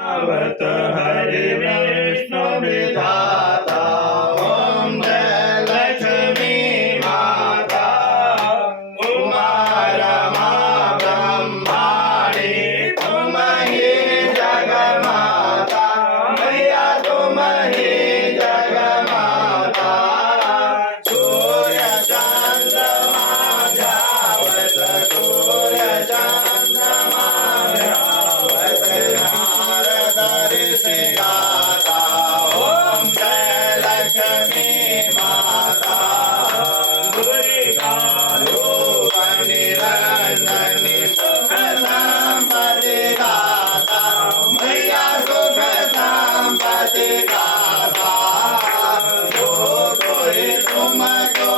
आवत हरि विष्णु विधाता ओम जय लक्ष्मी माता उमा रमा ब्रह्माणी तुम ही जगमाता मैया तुम ही जगमाता सूर्य चंद्रमा जावत सूर्य चंद्रमा जावत नारद ऋषि गाता ओम जय लक्ष्मी माता दुर्गा रूप निरंजनी सुख संपत्ति दाता मैया सुख संपत्ति दाता जो कोई तुमको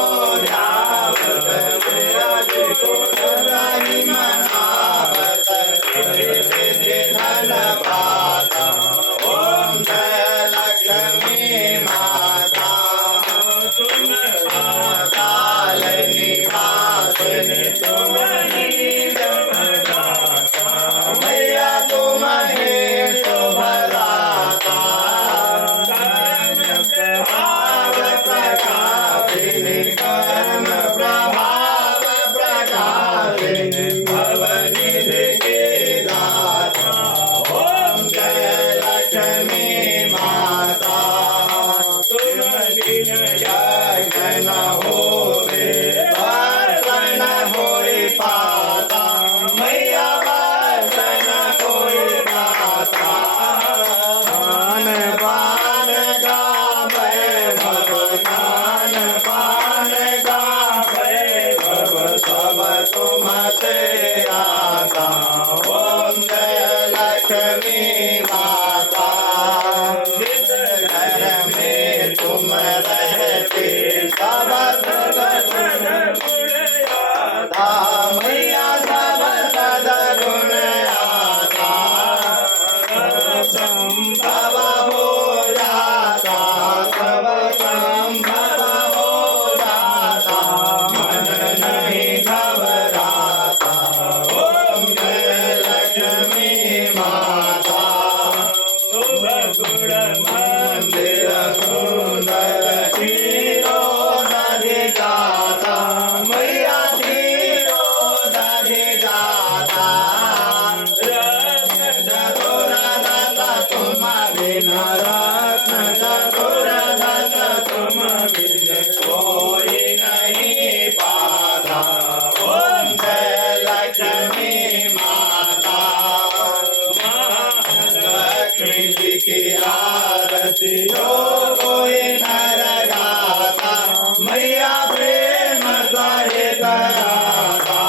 ध्यावत विराज को सदाई मनावत सिद्धि धन पाता ओम जय लक्ष्मी माता कालिनी वासिनी तुम ही जगदाता मैया तुम ही शुभदाता भाव प्रकाशिनी कर्म प्रभाव प्रकाशिनी भवनिधि की दाता ओम जय लक्ष्मी माता तुम बिन यज्ञ न होवे वर्षन होई पाता मैया वर्षन कोई पाता खान पान का वैभव खान पान का वैभव सब तुमसे आता ओम जय लक्ष्मी माता जिस घर में तुम रहते सब सदगुण आता मैया सब सदगुण आता संभव हो जाता सब संभव हो जाता मन नहीं घबराता ओम जय लक्ष्मी माता शुभ गुण मंदिर सुंदर शिरोधि जाता मैया शिरोधि जाता रत्न चतुर्दश तुम बिन रत्न चतुर्दश तुम बिन कोई नहीं पाता ओम जय लक्ष्मी माता महालक्ष्मी जी की आरती जो कोई नर गाता मैया प्रेम सहित गाता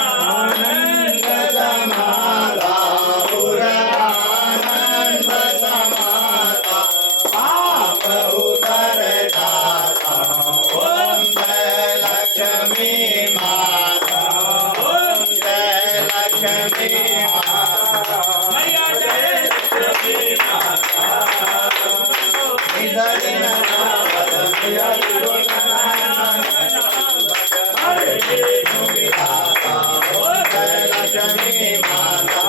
आनंद समाता आनंद समाता पाप उतर जाता ओम जय लक्ष्मी माता ओम जय लक्ष्मी माता मैया जय लक्ष्मी माता लक्ष्मी माता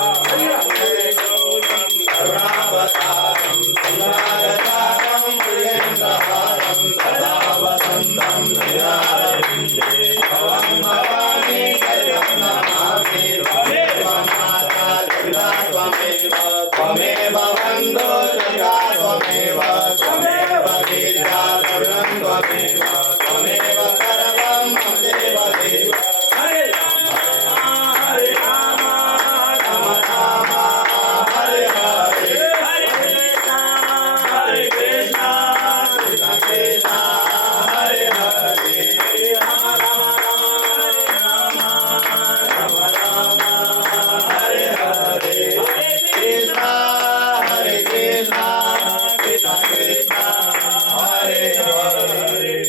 करुणावतारं सुंदरतारं प्रियंद्रहारं सदा वसन्तं हृदयारविन्दे भवं भवानी शरणं नमामि त्वमेव माता दुर्गा त्वमेव त्वमेव बन्धो